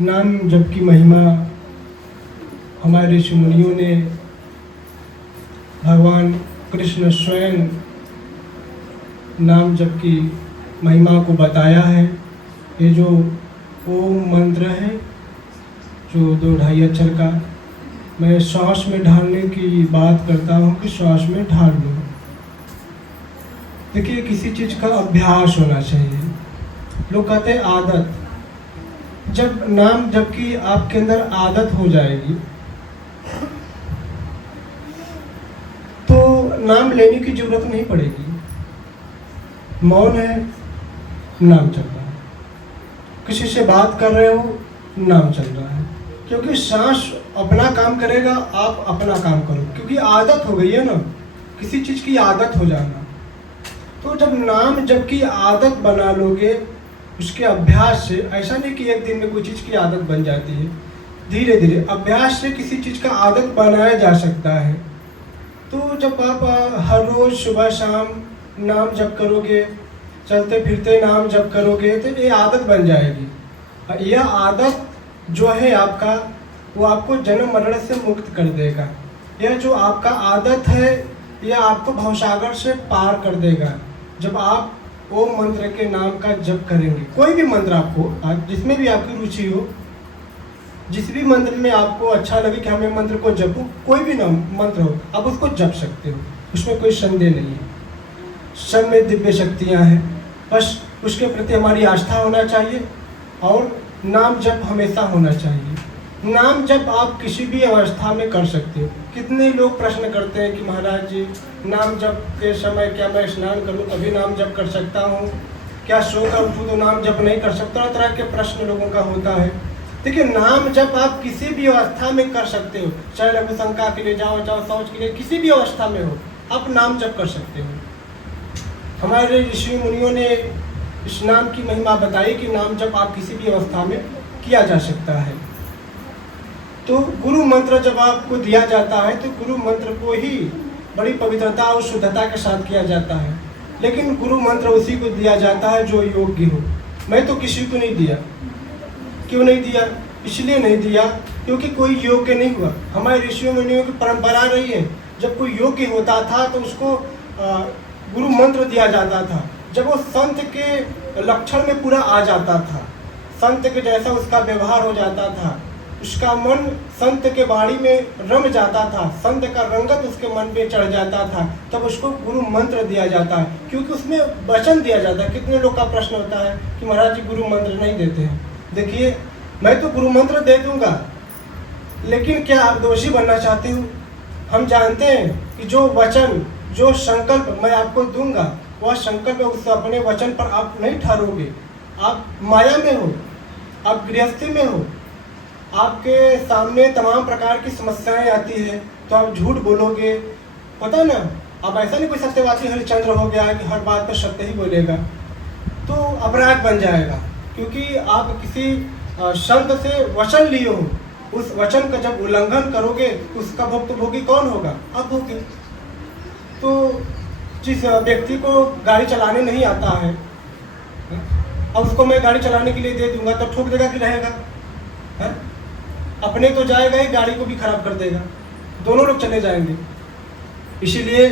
नाम जप की महिमा हमारे ऋषि मुनियों ने, भगवान कृष्ण स्वयं नाम जप की महिमा को बताया है। ये जो ओम मंत्र है, जो 2-2.5 अक्षर का, मैं श्वास में ढालने की बात करता हूँ कि श्वास में ढाल लो। देखिए, किसी चीज़ का अभ्यास होना चाहिए। लोग कहते हैं आदत। जब नाम जप की आपके अंदर आदत हो जाएगी तो नाम लेने की जरूरत नहीं पड़ेगी। मौन है, नाम चल रहा है। किसी से बात कर रहे हो, नाम चल रहा है। क्योंकि सांस अपना काम करेगा, आप अपना काम करो, क्योंकि आदत हो गई है ना, किसी चीज़ की आदत हो जाना। तो जब नाम जब की आदत बना लोगे, उसके अभ्यास से, ऐसा नहीं कि एक दिन में कोई चीज़ की आदत बन जाती है, धीरे धीरे अभ्यास से किसी चीज़ का आदत बनाया जा सकता है। तो जब आप हर रोज़ सुबह शाम नाम जप करोगे, चलते फिरते नाम जप करोगे, तो ये आदत बन जाएगी। यह आदत जो है आपका, वो आपको जन्म मरण से मुक्त कर देगा। यह जो आपका आदत है, यह आपको भवसागर से पार कर देगा। जब आप ओम मंत्र के नाम का जप करेंगे, कोई भी मंत्र आपको, जिसमें भी आपकी रुचि हो, जिस भी मंत्र में आपको अच्छा लगे कि हमें मंत्र को जपूं, कोई भी नाम मंत्र हो, आप उसको जप सकते हो, उसमें कोई संदेह नहीं है। सब में दिव्य शक्तियाँ हैं, बस उसके प्रति हमारी आस्था होना चाहिए और नाम जप हमेशा होना चाहिए। नाम जप आप किसी भी अवस्था में कर सकते हो। कितने लोग प्रश्न करते हैं कि महाराज जी, नाम जप के समय क्या मैं स्नान करूं तभी नाम जप कर सकता हूं, क्या सोकर उठूं तो नाम जप नहीं कर सकता? तरह तरह के प्रश्न लोगों का होता है। देखिए, नाम जप आप किसी भी अवस्था में कर सकते हो, चाहे लघु शंका के लिए जाओ, चाहे शौच के लिए, किसी भी अवस्था में हो, आप नाम जप कर सकते हो। हमारे ऋषि मुनियों ने इस नाम की महिमा बताई कि नाम जप आप किसी भी अवस्था में किया जा सकता है। तो गुरु मंत्र जब आपको दिया जाता है, तो गुरु मंत्र को ही बड़ी पवित्रता और शुद्धता के साथ किया जाता है। लेकिन गुरु मंत्र उसी को दिया जाता है जो योग्य हो। मैं तो किसी को नहीं दिया। क्यों नहीं दिया? इसलिए नहीं दिया क्योंकि कोई योग्य नहीं हुआ। हमारे ऋषियों मुनियों की परंपरा रही है, जब कोई योग्य होता था तो उसको गुरु मंत्र दिया जाता था। जब वो संत के लक्षण में पूरा आ जाता था, संत के जैसा उसका व्यवहार हो जाता था, उसका मन संत के वाणी में रम जाता था, संत का रंगत उसके मन पे चढ़ जाता था, तब उसको गुरु मंत्र दिया जाता है, क्योंकि उसमें वचन दिया जाता है। कितने लोग का प्रश्न होता है कि महाराज जी गुरु मंत्र नहीं देते हैं। देखिए, मैं तो गुरु मंत्र दे दूंगा, लेकिन क्या आप दोषी बनना चाहते हो? हम जानते हैं कि जो वचन, जो संकल्प मैं आपको दूंगा, वह संकल्प उस अपने वचन पर आप नहीं ठहरोगे। आप माया में हो, आप गृहस्थी में हो, आपके सामने तमाम प्रकार की समस्याएं आती है, तो आप झूठ बोलोगे। पता है ना, अब ऐसा नहीं कोई सत्यवादी हरिश्चंद्र हो गया कि हर बात पर सत्य ही बोलेगा, तो अपराध बन जाएगा। क्योंकि आप किसी संत से वचन लिए हो, उस वचन का जब उल्लंघन करोगे तो उसका भुक्तभोगी कौन होगा? आप होगे। तो जिस व्यक्ति को गाड़ी चलाने नहीं आता है, अब उसको मैं गाड़ी चलाने के लिए दे दूंगा तो ठोक देगा कि रहेगा? है? अपने तो जाएगा ही, गाड़ी को भी खराब कर देगा, दोनों लोग चले जाएंगे। इसीलिए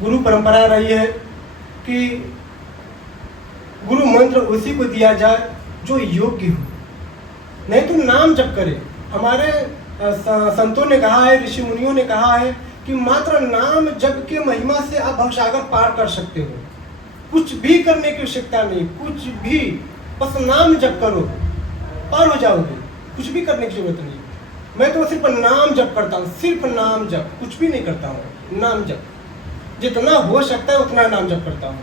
गुरु परंपरा रही है कि गुरु मंत्र उसी को दिया जाए जो योग्य हो, नहीं तो नाम जप करे। हमारे संतों ने कहा है, ऋषि मुनियों ने कहा है कि मात्र नाम जप के महिमा से आप भवसागर पार कर सकते हो। कुछ भी करने की आवश्यकता नहीं, कुछ भी, बस नाम जप करो, पार हो जाओगे। कुछ भी करने की जरूरत नहीं। मैं तो सिर्फ नाम जप करता हूँ, सिर्फ नाम जप, कुछ भी नहीं करता हूँ। नाम जप जितना हो सकता है उतना नाम जप करता हूँ।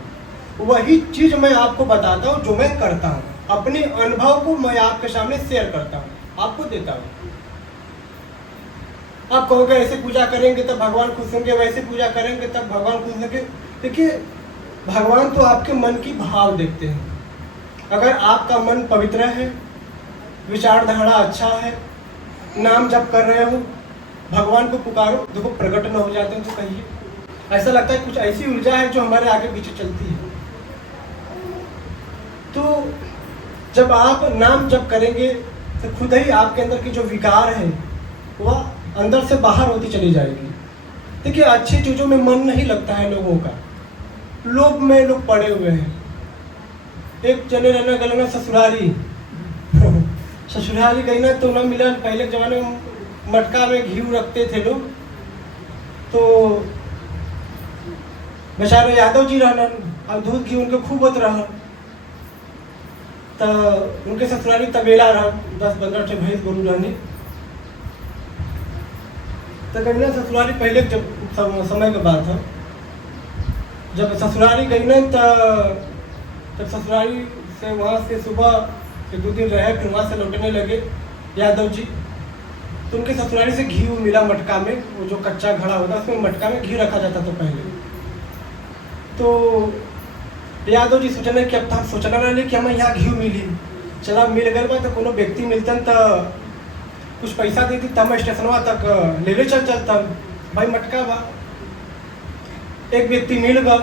वही चीज मैं आपको बताता हूँ जो मैं करता हूँ, अपने अनुभव को मैं आपके सामने शेयर करता हूँ, आपको देता हूँ। आप कहोगे ऐसे पूजा करेंगे तब भगवान खुश होंगे, वैसे पूजा करेंगे तब भगवान खुश होंगे। देखिए, भगवान तो आपके मन की भाव देखते हैं। अगर आपका मन पवित्र है, विचारधारा अच्छा है, नाम जप कर रहे हो, भगवान को पुकारो, देखो प्रकट न हो जाते हैं तो कहिए। ऐसा लगता है कुछ ऐसी ऊर्जा है जो हमारे आगे पीछे चलती है। तो जब आप नाम जप करेंगे तो खुद ही आपके अंदर की जो विकार है वह अंदर से बाहर होती चली जाएगी। देखिए, अच्छी चीज़ों में मन नहीं लगता है लोगों का, लोभ में लोग पड़े हुए हैं। एक जने रहना गले ना ससुरारी ससुरारी गई ना तो ना मिला। पहले के ज़माने में मटका में घी रखते थे लोग, तो बेचारे यादव जी रहना और दूध घी उनके खूब होत रहा, तो उनके ससुरारी तबेला रहा, 10-15 भैंस गोरू रहनी। तो गई ना ससुरारी, पहले जब समय के बात है, जब ससुरारी गई ना तब ससुरारी से वहाँ से सुबह 1-2 दिन रहे, फिर वहाँ से लौटने लगे यादव जी। तो उनके ससुरारी से घी मिला मटका में, वो जो कच्चा घड़ा होता है उसमें मटका में घी रखा जाता था पहले। तो यादव जी सोचने कि अब तो हम सोचना रहे कि हमें यहाँ घी मिली, चला मिल गए बा तो कोनो व्यक्ति मिलतन तो कुछ पैसा देती तब मैं स्टेशनवा तक ले चलता भाई मटका बा। एक व्यक्ति मिल गया,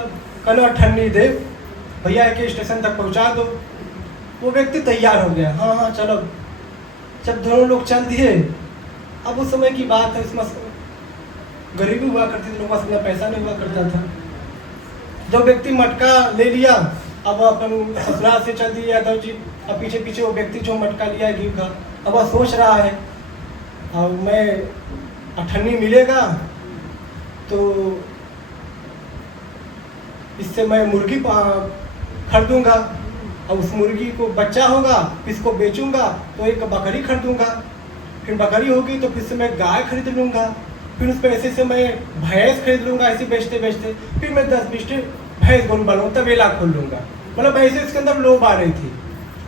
कहना ठन्नी दे भैया के स्टेशन तक पहुँचा दो। वो व्यक्ति तैयार हो गया, हाँ हाँ चलो। जब दोनों लोग चल दिए, अब उस समय की बात है, इसमें गरीबी हुआ करती थी, लोगों के पास इतना पैसा नहीं हुआ करता था। जो व्यक्ति मटका ले लिया, अब अपन ससुराल से चल दिए यादव जी, अब पीछे पीछे वो व्यक्ति जो मटका लिया घी का, अब वह सोच रहा है अब मैं अठन्नी मिलेगा तो इससे मैं मुर्गी खरीदूंगा, और उस मुर्गी को बच्चा होगा, इसको बेचूंगा तो एक बकरी खरीदूंगा, फिर बकरी होगी तो फिर से मैं गाय खरीद लूँगा, फिर उस पैसे से मैं भैंस खरीद लूँगा। ऐसे बेचते बेचते फिर मैं 10-20 भैंस गोरू बनाऊँ, तबेला खोल लूँगा। मतलब ऐसे इसके अंदर लोभ आ रही थी,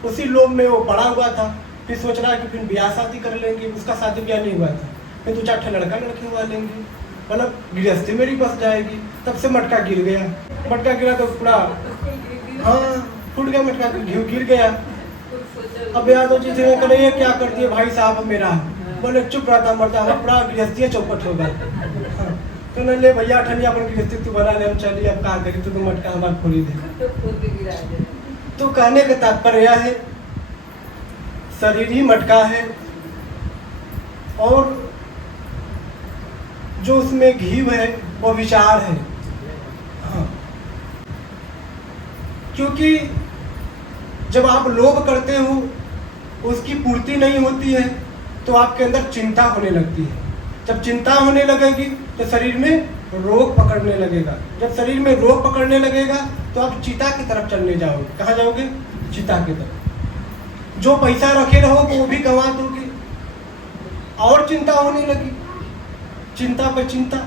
उसी लोभ में वो पड़ा हुआ था। फिर सोच रहा है कि फिर ब्याह शादी कर लेंगे, उसका शादी ब्याह नहीं हुआ था, फिर 2-4 लड़का लड़की हुआ लेंगे, मतलब गृहस्थी मेरी बस जाएगी। तब से मटका गिर गया, मटका गिरा तो पूरा हाँ फूट गया, मटका घी गिर गया। अब यादव जी से करे ये क्या कर दिए भाई साहब मेरा, बोले चुप रहता मरता, हम पूरा गृहस्थी चौपट होगा। हाँ, तो न ले भैया ठंडी अपन गृहस्थी तू बना ले, हम चलिए अब कहा करी, तो मटका हमारा खोली दे। तो कहने का तात्पर्य है शरीर ही मटका है, और जो उसमें घी है वो विचार है। हाँ, क्योंकि जब आप लोभ करते हो, उसकी पूर्ति नहीं होती है तो आपके अंदर चिंता होने लगती है। जब चिंता होने लगेगी तो शरीर में रोग पकड़ने लगेगा। जब शरीर में रोग पकड़ने लगेगा तो आप चिता की तरफ चलने जाओगे। कहाँ जाओगे? चिता की तरफ। जो पैसा रखे रहो तो वो भी गंवा दोगे, और चिंता होने लगी, चिंता पर चिंता।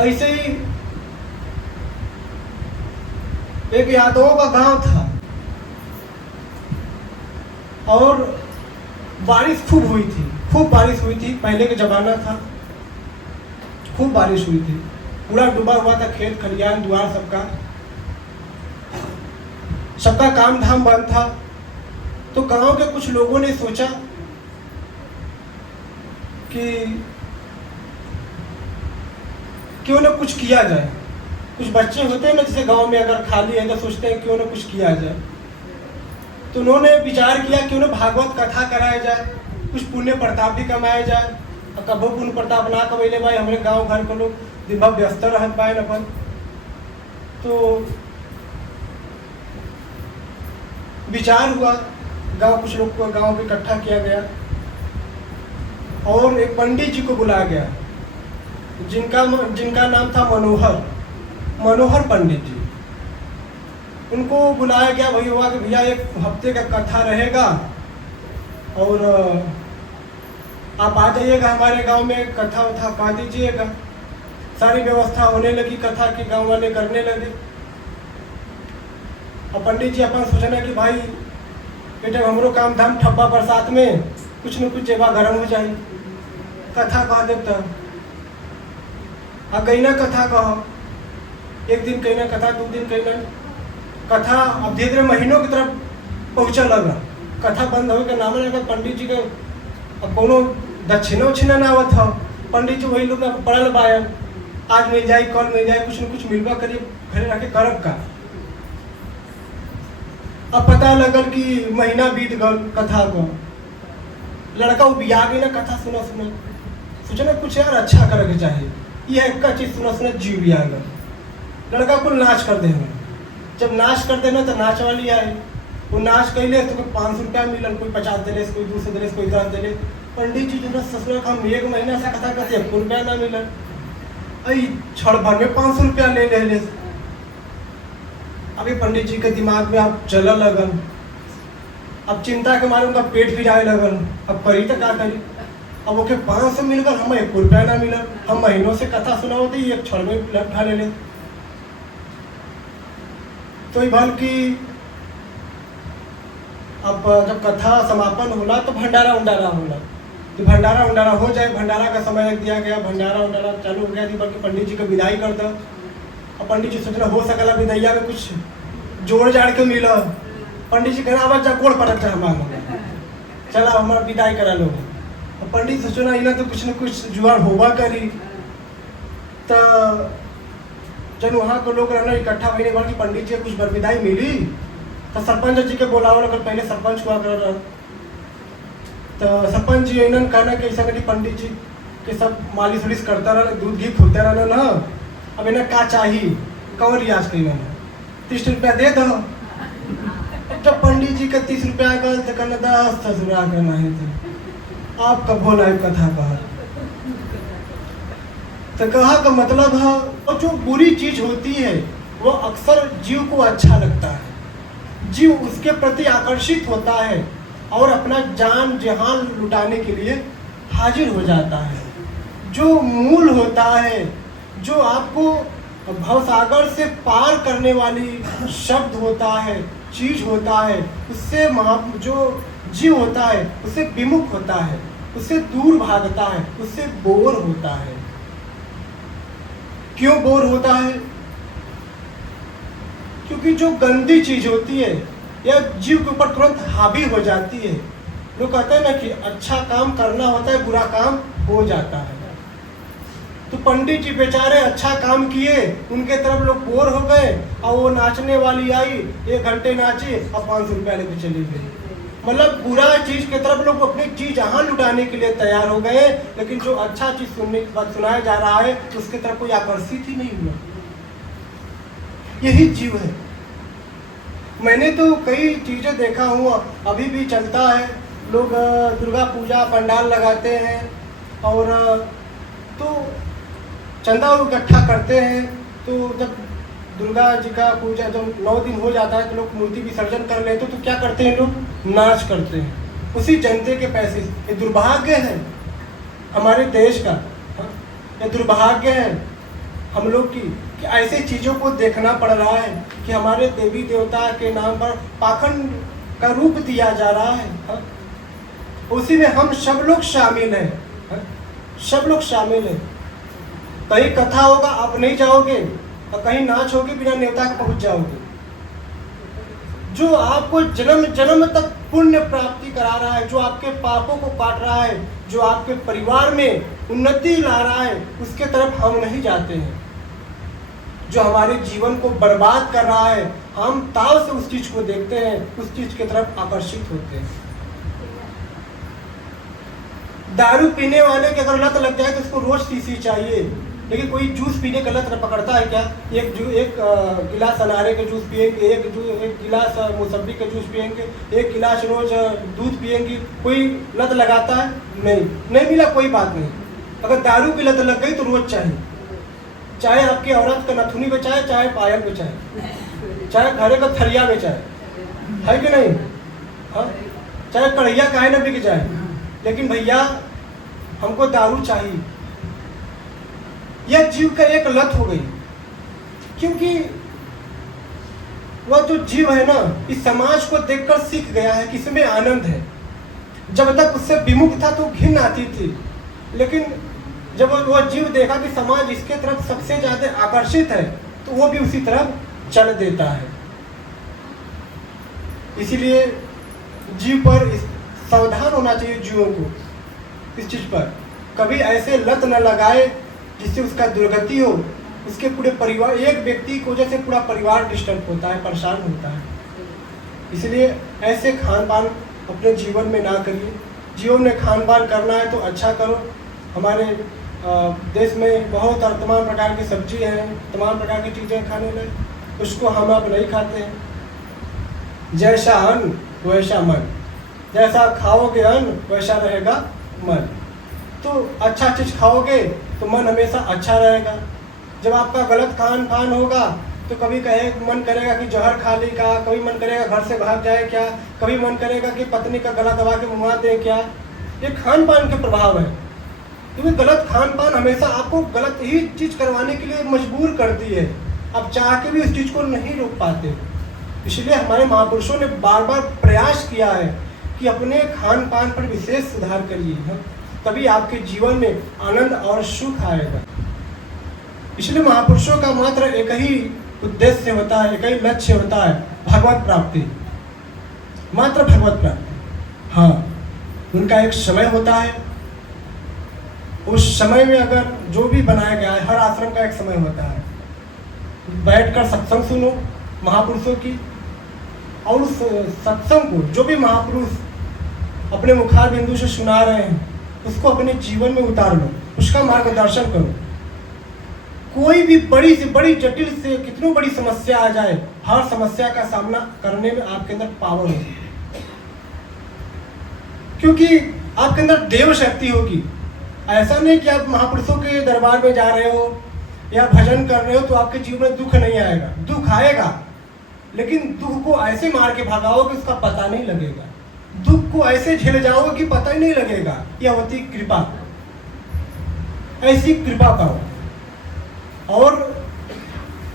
ऐसे ही एक यादवों का गांव था और बारिश खूब हुई थी, खूब बारिश हुई थी। पहले का जमाना था, खूब बारिश हुई थी, पूरा डूबा हुआ था खेत खलियान द्वार सबका, सबका काम धाम बंद था। तो गांव के कुछ लोगों ने सोचा कि क्यों ना कुछ किया जाए। कुछ बच्चे होते हैं ना जैसे गांव में अगर खाली है तो सोचते हैं क्यों ना कुछ किया जाए। तो उन्होंने विचार किया क्यों ना भागवत कथा कराया जाए, कुछ पुण्य प्रताप भी कमाया जाए। और कबो पुण्य प्रताप ना कमैले भाई हमारे गांव घर के लोग दिन भर व्यस्त रह पाए अपन। तो विचार हुआ, गांव कुछ लोग को गांव में इकट्ठा किया गया और एक पंडित जी को बुलाया गया जिनका नाम था मनोहर पंडित जी। उनको बुलाया गया, वही हुआ कि भैया एक हफ्ते का कथा रहेगा और आप आ जाइएगा हमारे गांव में, कथा उथा पा दीजिएगा। सारी व्यवस्था होने लगी, कथा की गांव वाले करने लगे। और पंडित जी अपन सोचना कि भाई बेटे हमरो काम धाम ठप्पा बरसात में कुछ न कुछ जेबा गर्म हो जाए, कथा कह देव तो कहीं ना कथा कहो, एक दिन कहीं ना कथा, 2 दिन कहीं ना कथा। अब धीरे धीरे महीनों की तरफ पहुँचा लगा, कथा बंद होने का नाम लगा। पंडित जी का अब कोनो दक्षिणा उछिना ना आवत हो, पंडित जी वही लोग पढ़ल बाय, आज मिल जाए कल मिल जाए, कुछ न कुछ मिलवा करिए, घरे रह के करब का। अब पता लगल कि महीना बीत गल कथा को, लड़का उबिया गई ना कथा सुना सुना, सोचे ना कुछ यार अच्छा करे के चाहिए, यह एक चीज सुना सुना जीव भी आ गया। लड़का को नाच कर देना, जब नाच कर देना तो नाच वाली आई, वो नाच कैले तो कोई 500 रुपया मिलल, कोई 50 दिले, कोई 200 दिले, कोई 10 दिले। पंडित जी जो ससुर हम 1 महीना से कथा करते 1 रुपया ना मिलल, अई क्षण भर में 500 रुपया ले। अभी पंडित जी के दिमाग में अब चल लगल, अब चिंता के मारे उनका पेट भी जाए लगल, अब करी तो क्या करी। अब ओके 500 मिल गल, हमें 1 रुपया ना मिलल, हम महीनों से कथा सुना होती, एक क्षण में लट्ठा ले ले। तो ये भल की अब जब कथा समापन होला तो भंडारा उंडारा होला, तो भंडारा उंडारा हो जाए, भंडारा का समय रख दिया गया, भंडारा उंडारा चालू हो गया थी, बल्कि पंडित जी को विदाई कर दो। और पंडित जी सोच रहे हो सकला विदैया में कुछ जोड़ जाड़ के मिला, पंडित जी कहना आवाज जा कोड़ पड़त है हमारा, चला हमारा विदाई करा लो। और पंडित सोचो ना इना तो कुछ न कुछ जुगाड़ होगा करी। तो जब वहाँ के लोग रहना इकट्ठा होने वाले पंडित जी कुछ बरविदाई मिली, तो सरपंच जी के बोलावल अगर पहले सरपंच हुआ कर रहा, तो सरपंच जी इन्होंने कहना कि ऐसा नहीं पंडित जी के सब मालिश वालिश करता रहना, दूध घी खोलते रहना ना, अब इन्हें क्या चाहिए, कौन रियाज कही 30 रुपया दे दो। जब पंडित जी का 30 रुपया गल तो कहना 10 ससुरा करना है, तो आप कभो ना कथा कहा। तो कहा का मतलब है और जो बुरी चीज होती है वो अक्सर जीव को अच्छा लगता है, जीव उसके प्रति आकर्षित होता है और अपना जान जहान लुटाने के लिए हाजिर हो जाता है। जो मूल होता है, जो आपको भवसागर से पार करने वाली शब्द होता है, चीज होता है, उससे जो जीव होता है उससे विमुख होता है, उससे दूर भागता है, उससे बोर होता है। क्यों बोर होता है? क्योंकि जो गंदी चीज होती है या जीव के ऊपर तुरंत हावी हो जाती है। लोग कहते हैं ना कि अच्छा काम करना होता है, बुरा काम हो जाता है। तो पंडित जी बेचारे अच्छा काम किए, उनके तरफ लोग बोर हो गए और वो नाचने वाली आई, 1 घंटे नाची और 500 रुपया लेके चली गई। मतलब बुरा चीज की तरफ लोग अपनी चीज जहां लुटाने के लिए तैयार हो गए, लेकिन जो अच्छा चीज सुनने के बाद सुनाया जा रहा है उसकी तरफ कोई आकर्षित ही नहीं हुआ। यही जीव है। मैंने तो कई चीजें देखा हूँ, अभी भी चलता है, लोग दुर्गा पूजा पंडाल लगाते हैं और तो चंदा इकट्ठा करते हैं। तो जब दुर्गा जी का पूजा जब 9 दिन हो जाता है तो लोग मूर्ति विसर्जन कर लेते तो क्या करते हैं, लोग नाच करते हैं उसी जनते के पैसे। ये दुर्भाग्य है हमारे देश का, ये दुर्भाग्य है हम लोग की कि ऐसे चीज़ों को देखना पड़ रहा है कि हमारे देवी देवता के नाम पर पाखंड का रूप दिया जा रहा है। उसी में हम सब लोग शामिल हैं, सब लोग शामिल हैं। कहीं कथा होगा आप नहीं जाओगे और कहीं नाच होगी बिना न्योता के पहुंच जाओगे। जो आपको जन्म जन्म तक पुण्य प्राप्ति करा रहा है, जो आपके पापों को काट रहा है, जो आपके परिवार में उन्नति ला रहा है, उसके तरफ हम नहीं जाते हैं। जो हमारे जीवन को बर्बाद कर रहा है, हम ताव से उस चीज को देखते हैं, उस चीज की तरफ आकर्षित होते हैं। दारू पीने वाले की अगर लत लग जाए तो उसको रोज शीशी चाहिए, लेकिन कोई जूस पीने का लत पकड़ता है क्या? एक गिलास अनारे का जूस पियेंगे, एक गिलास मौसम्बी का जूस पियेंगे, 1 गिलास रोज दूध पियेंगे, कोई लत लगाता है? नहीं मिला कोई बात नहीं। अगर दारू की लत लग गई तो रोज चाहिए, चाहे आपकी औरत का नथुनी बेचाए, चाहे पायल बेचाए, चाहे घरे का थरिया बेचाए, है कि नहीं? हाँ, चाहे कढ़ैया काहे न बिक जाए, लेकिन भैया हमको दारू चाहिए। यह जीव का एक लत हो गई, क्योंकि वह जो जीव है ना, इस समाज को देखकर सीख गया है कि इसमें आनंद है। जब तक उससे विमुख था तो घिन आती थी, लेकिन जब वह जीव देखा कि समाज इसके तरफ सबसे ज्यादा आकर्षित है तो वो भी उसी तरफ चल देता है। इसीलिए जीव पर सावधान होना चाहिए, जीवों को इस चीज पर कभी ऐसे लत न लगाए जिससे उसका दुर्गति हो, उसके पूरे परिवार, एक व्यक्ति को जैसे पूरा परिवार डिस्टर्ब होता है, परेशान होता है। इसलिए ऐसे खान पान अपने जीवन में ना करिए। जीवन में खान पान करना है तो अच्छा करो। हमारे देश में बहुत और तमाम प्रकार की सब्जी हैं, तमाम प्रकार की चीज़ें खाने में, उसको हम अब नहीं खाते हैं। जैसा अन्न वैसा मन, जैसा खाओगे अन्न वैसा रहेगा मन। तो अच्छा चीज़ खाओगे तो मन हमेशा अच्छा रहेगा। जब आपका गलत खान पान होगा तो कभी कहे मन करेगा कि जहर खा ली क्या, कभी मन करेगा घर से भाग जाए क्या, कभी मन करेगा कि पत्नी का गला दबा के मुँह दें क्या। ये खान पान के प्रभाव है, क्योंकि गलत खान पान हमेशा आपको गलत ही चीज़ करवाने के लिए मजबूर करती है। आप चाह के भी उस चीज़ को नहीं रोक पाते। इसलिए हमारे महापुरुषों ने बार बार प्रयास किया है कि अपने खान पान पर विशेष सुधार करिए, तभी आपके जीवन में आनंद और सुख आएगा। इसलिए महापुरुषों का मात्र एक ही उद्देश्य होता है, एक ही लक्ष्य होता है, भगवत प्राप्ति, मात्र भगवत प्राप्ति। हाँ, उनका एक समय होता है, उस समय में अगर जो भी बनाया गया है, हर आश्रम का एक समय होता है, बैठकर सत्संग सुनो महापुरुषों की, और उस सत्संग को जो भी महापुरुष अपने मुखार बिंदु से सुना रहे हैं उसको अपने जीवन में उतार लो, उसका मार्गदर्शन करो। कोई भी बड़ी से बड़ी जटिल से कितनी बड़ी समस्या आ जाए, हर समस्या का सामना करने में आपके अंदर पावर होगी, क्योंकि आपके अंदर देव शक्ति होगी। ऐसा नहीं कि आप महापुरुषों के दरबार में जा रहे हो या भजन कर रहे हो तो आपके जीवन में दुख नहीं आएगा। दुख आएगा, लेकिन दुख को ऐसे मार के भागाओ कि उसका पता नहीं लगेगा। दुख को ऐसे झेल जाओगे कि पता ही नहीं लगेगा। यह होती कृपा। ऐसी कृपा पाओ। और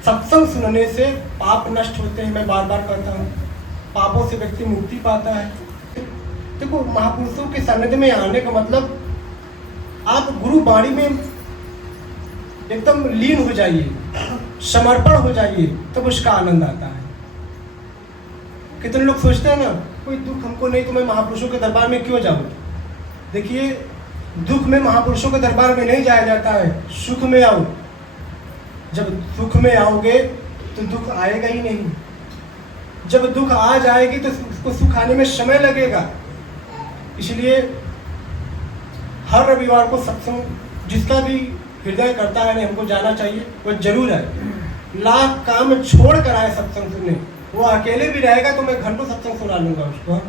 सत्संग सुनने से पाप नष्ट होते हैं। मैं बार बार कहता हूँ, पापों से व्यक्ति मुक्ति पाता है। देखो, महापुरुषों के सानिध्य में आने का मतलब आप गुरु वाणी में एकदम लीन हो जाइए, समर्पण हो जाइए, तब उसका आनंद आता है। कितने लोग सोचते हैं ना, कोई दुख हमको नहीं तो मैं महापुरुषों के दरबार में क्यों जाऊँ। देखिए, दुख में महापुरुषों के दरबार में नहीं जाया जाता है, सुख में आओ। जब सुख में आओगे तो दुख आएगा ही नहीं। जब दुख आ जाएगी तो उसको सुख आने में समय लगेगा। इसलिए हर रविवार को सत्संग जिसका भी हृदय करता है ना, हमको जाना चाहिए, वो जरूर है। लाख काम छोड़ कर आए सत्संग सुनने। वो अकेले भी रहेगा तो मैं घंटों सत्संग सुना लूंगा उसको।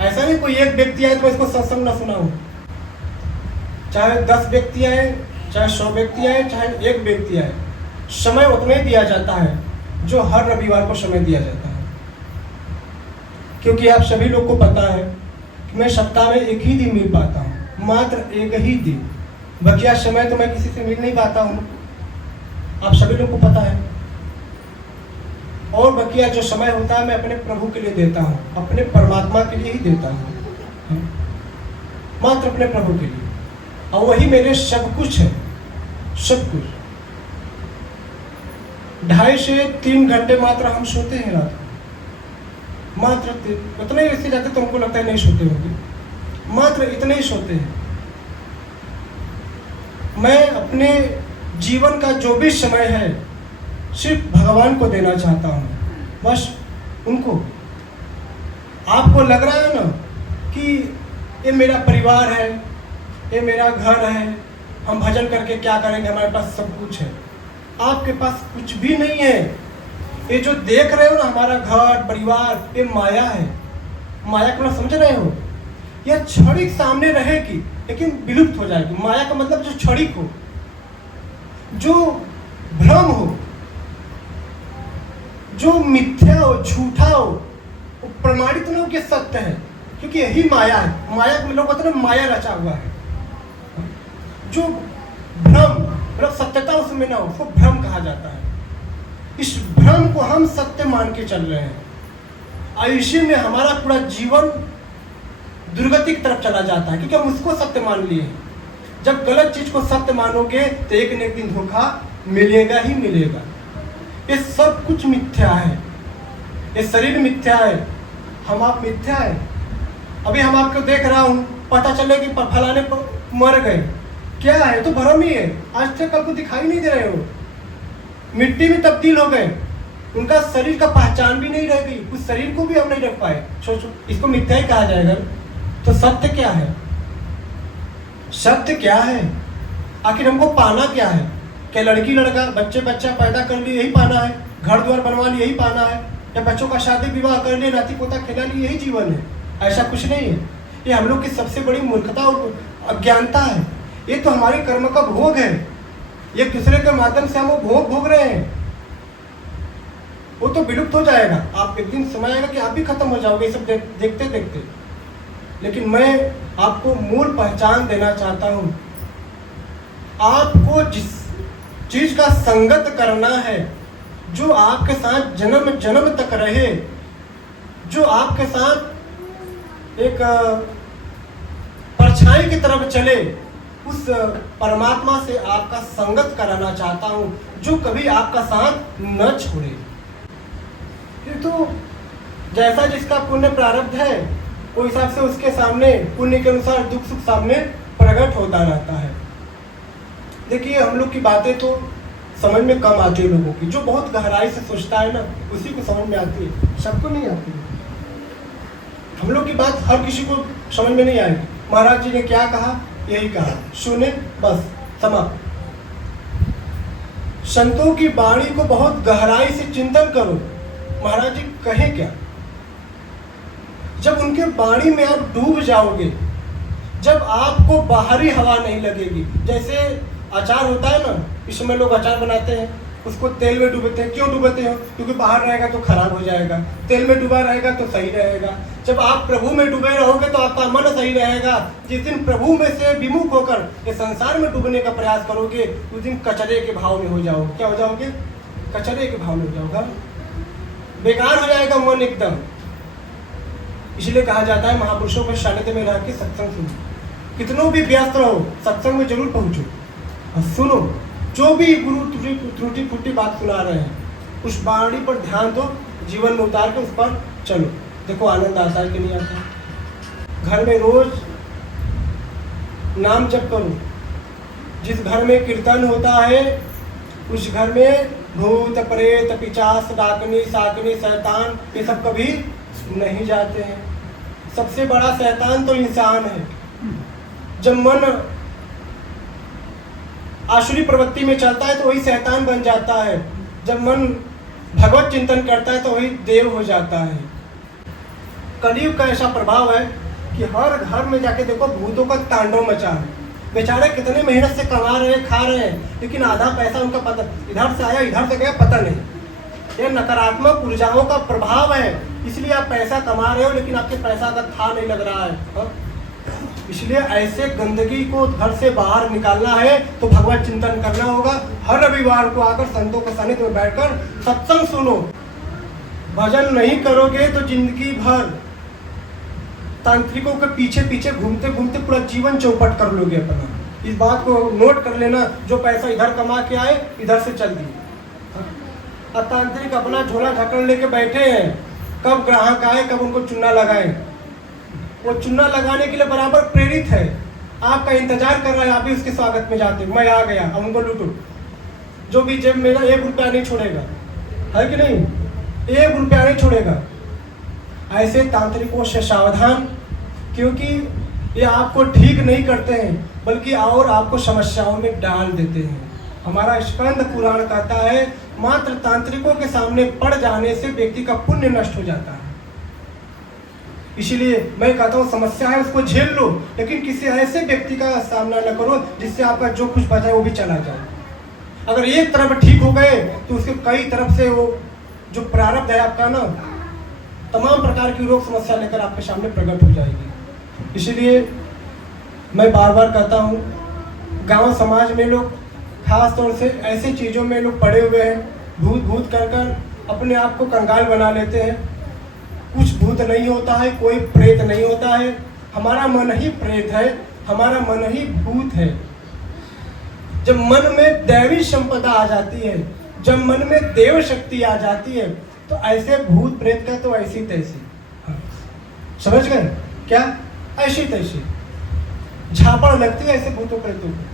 ऐसा नहीं कोई एक व्यक्ति आए तो मैं इसको सत्संग ना सुनाऊं। चाहे 10 व्यक्ति आए, चाहे 100 व्यक्ति आए, चाहे एक व्यक्ति आए, समय उतना ही दिया जाता है जो हर रविवार को समय दिया जाता है। क्योंकि आप सभी लोग को पता है कि मैं सप्ताह में एक ही दिन मिल पाता हूँ, मात्र एक ही दिन। बकिया समय तो मैं किसी से मिल नहीं पाता हूँ, आप सभी लोग को पता है। और बकिया जो समय होता है मैं अपने प्रभु के लिए देता हूँ, अपने परमात्मा के लिए ही देता हूँ, मात्र अपने प्रभु के लिए। और वही मेरे सब कुछ है, सब कुछ। 2.5 से 3 घंटे मात्र हम सोते हैं रात को, मात्र उतने ही। इससे जाते तो हमको लगता है नहीं सोते होंगे, मात्र इतने ही सोते हैं। मैं अपने जीवन का जो भी समय है सिर्फ भगवान को देना चाहता हूँ, बस उनको। आपको लग रहा है ना कि ये मेरा परिवार है, ये मेरा घर है, हम भजन करके क्या करेंगे, हमारे पास सब कुछ है। आपके पास कुछ भी नहीं है। ये जो देख रहे हो ना, हमारा घर परिवार, ये माया है। माया को ना समझ रहे हो। यह क्षणिक सामने रहेगी लेकिन विलुप्त हो जाएगी। माया का मतलब जो क्षणिक हो, जो भ्रम हो, जो मिथ्या हो, झूठा हो, वो प्रमाणित ना हो कि सत्य है, क्योंकि यही माया है। माया का मतलब होता है माया रचा हुआ है। जो भ्रम मतलब सत्यता उसमें ना हो, उसको भ्रम कहा जाता है। इस भ्रम को हम सत्य मान के चल रहे हैं। आयुष्य में हमारा पूरा जीवन दुर्गति की तरफ चला जाता है, क्योंकि हम उसको सत्य मान लिए। जब गलत चीज को सत्य मानोगे तो एक न एक दिन धोखा मिलेगा ही मिलेगा। ये सब कुछ मिथ्या है। ये शरीर मिथ्या है, हम आप मिथ्या है। अभी हम आपको देख रहा हूँ, पता चले कि फलाने मर गए, क्या है? तो भ्रम ही है। आज तक कल को दिखाई नहीं दे रहे हो, मिट्टी में तब्दील हो गए। उनका शरीर का पहचान भी नहीं रह गई, उस शरीर को भी हम नहीं रख पाए। सोचो, इसको मिथ्या ही कहा जाएगा। तो सत्य क्या है? सत्य क्या है? आखिर हमको पाना क्या है? क्या लड़की लड़का बच्चे बच्चा पैदा कर लिए यही पाना है? घर द्वार बनवा लिए यही पाना है? या बच्चों का शादी विवाह कर लिए, नाती पोता खिला लिए यही जीवन है? ऐसा कुछ नहीं है। ये हम लोग की सबसे बड़ी मूर्खता और अज्ञानता है। ये तो हमारे कर्म का भोग है। एक दूसरे के माध्यम से हम वो भोग भोग रहे हैं। वो तो विलुप्त हो जाएगा। आप एक दिन समय आएगा कि आप भी खत्म हो जाओगे ये सब देखते देखते। लेकिन मैं आपको मूल पहचान देना चाहता हूँ। आपको जिस चीज का संगत करना है, जो आपके साथ जन्म जन्म तक रहे, जो आपके साथ एक परछाई की तरफ चले, उस परमात्मा से आपका संगत कराना चाहता हूं, जो कभी आपका साथ न छोड़े। ये तो जैसा जिसका पुण्य प्रारब्ध है, वो हिसाब से उसके सामने पुण्य के अनुसार दुख सुख सामने प्रकट होता रहता है। देखिए, हम लोग की बातें तो समझ में कम आती है लोगों की। जो बहुत गहराई से सोचता है ना, उसी को समझ में आती है, सबको नहीं आती है। हम लोग की बात हर किसी को समझ में नहीं आएगी। महाराज जी ने क्या कहा, यही कहा, सुने, बस समाप्त। संतों की वाणी को बहुत गहराई से चिंतन करो। महाराज जी कहे क्या? जब उनके वाणी में आप डूब जाओगे, जब आपको बाहरी हवा नहीं लगेगी, जैसे अचार होता है ना, इस समय लोग अचार बनाते हैं, उसको तेल में डूबते हैं। क्यों डूबते हो? क्योंकि बाहर रहेगा तो खराब हो जाएगा, तेल में डूबा रहेगा तो सही रहेगा। जब आप प्रभु में डूबे रहोगे तो आपका मन सही रहेगा। जिस दिन प्रभु में से विमुख होकर ये संसार में डूबने का प्रयास करोगे, उस दिन कचरे के भाव में हो जाओगे। क्या हो जाओगे? कचरे के भाव में हो जाओगा, बेकार हो जाएगा मन एकदम। इसलिए कहा जाता है महापुरुषों के सानिध्य में रह के सत्संग सुनो। कितनों भी व्यस्त रहो, सत्संग में जरूर पहुंचो और सुनो। जो भी गुरु त्रुटि फूटी बात सुना रहे हैं, उस वाणी पर ध्यान दो, जीवन में उतार के उस पर चलो। देखो आनंद आता है कि नहीं आता। घर में रोज नाम जप करो। जिस घर में कीर्तन होता है, उस घर में भूत प्रेत पिशाच डाकनी साकनी शैतान ये सब कभी नहीं जाते हैं। सबसे बड़ा शैतान तो इंसान है। जब मन आसुरी प्रवृत्ति में चलता है तो वही शैतान बन जाता है। जब मन भगवत चिंतन करता है तो वही देव हो जाता है। कलयुग का ऐसा प्रभाव है कि हर घर में जाके देखो भूतों का तांडव मचा है। बेचारे कितने मेहनत से कमा रहे हैं, खा रहे हैं, लेकिन आधा पैसा उनका पता, इधर से आया इधर से गया पता नहीं। ये नकारात्मक ऊर्जाओं का प्रभाव है। इसलिए आप पैसा कमा रहे हो लेकिन आपके पैसा का था नहीं लग रहा है। इसलिए ऐसे गंदगी को घर से बाहर निकालना है तो भगवत चिंतन करना होगा। हर रविवार को आकर संतों के सानिध्य में बैठकर सत्संग सुनो। भजन नहीं करोगे तो जिंदगी भर तांत्रिकों के पीछे पीछे घूमते घूमते पूरा जीवन चौपट कर लोगे अपना। इस बात को नोट कर लेना। जो पैसा इधर कमा के आए इधर से चल दिए। अब तांत्रिक अपना झोला ढक्कन लेके बैठे हैं, कब ग्राहक आए कब उनको चुन्ना लगाए। वो चुन्ना लगाने के लिए बराबर प्रेरित है, आपका इंतजार कर रहा है। आप भी उसके स्वागत में जाते, मैं आ गया अब उनको लूटो। जो भी जेब मेरा 1 रुपया नहीं छोड़ेगा, है कि नहीं? 1 रुपया नहीं छोड़ेगा। ऐसे तांत्रिकों से सावधान, क्योंकि ये आपको ठीक नहीं करते हैं बल्कि और आपको समस्याओं में डाल देते हैं। हमारा स्कंद पुराण कहता है मात्र तांत्रिकों के सामने पड़ जाने से व्यक्ति का पुण्य नष्ट हो जाता है। इसीलिए मैं कहता हूँ समस्या है उसको झेल लो, लेकिन किसी ऐसे व्यक्ति का सामना न करो जिससे आपका जो कुछ बचा है वो भी चला जाए। अगर एक तरफ ठीक हो गए तो उसके कई तरफ से वो जो प्रारब्ध है आपका ना, तमाम प्रकार की रोग समस्या लेकर आपके सामने प्रकट हो जाएगी। इसलिए मैं बार बार कहता हूँ, गांव समाज में लोग खास तौर से ऐसी चीज़ों में लोग पड़े हुए हैं, भूत भूत कर कर अपने आप को कंगाल बना लेते हैं। कुछ भूत नहीं होता है, कोई प्रेत नहीं होता है। हमारा मन ही प्रेत है, हमारा मन ही भूत है। जब मन में दैवी संपदा आ जाती है, जब मन में देव शक्ति आ जाती है, तो ऐसे भूत प्रेत का तो ऐसी तैसी। समझ गए क्या? ऐसी तैसी झापड़ लगती है ऐसे भूतों प्रेतों को।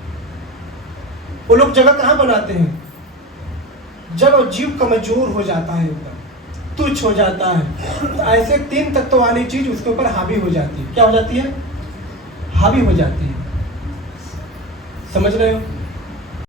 वो लोग जगह कहाँ बनाते हैं? जब वो जीव कमजोर हो जाता है, ऊपर तुच्छ हो जाता है, तो ऐसे 3 तत्व वाली चीज उसके ऊपर हावी हो जाती है। क्या हो जाती है? हावी हो जाती है। समझ रहे हो?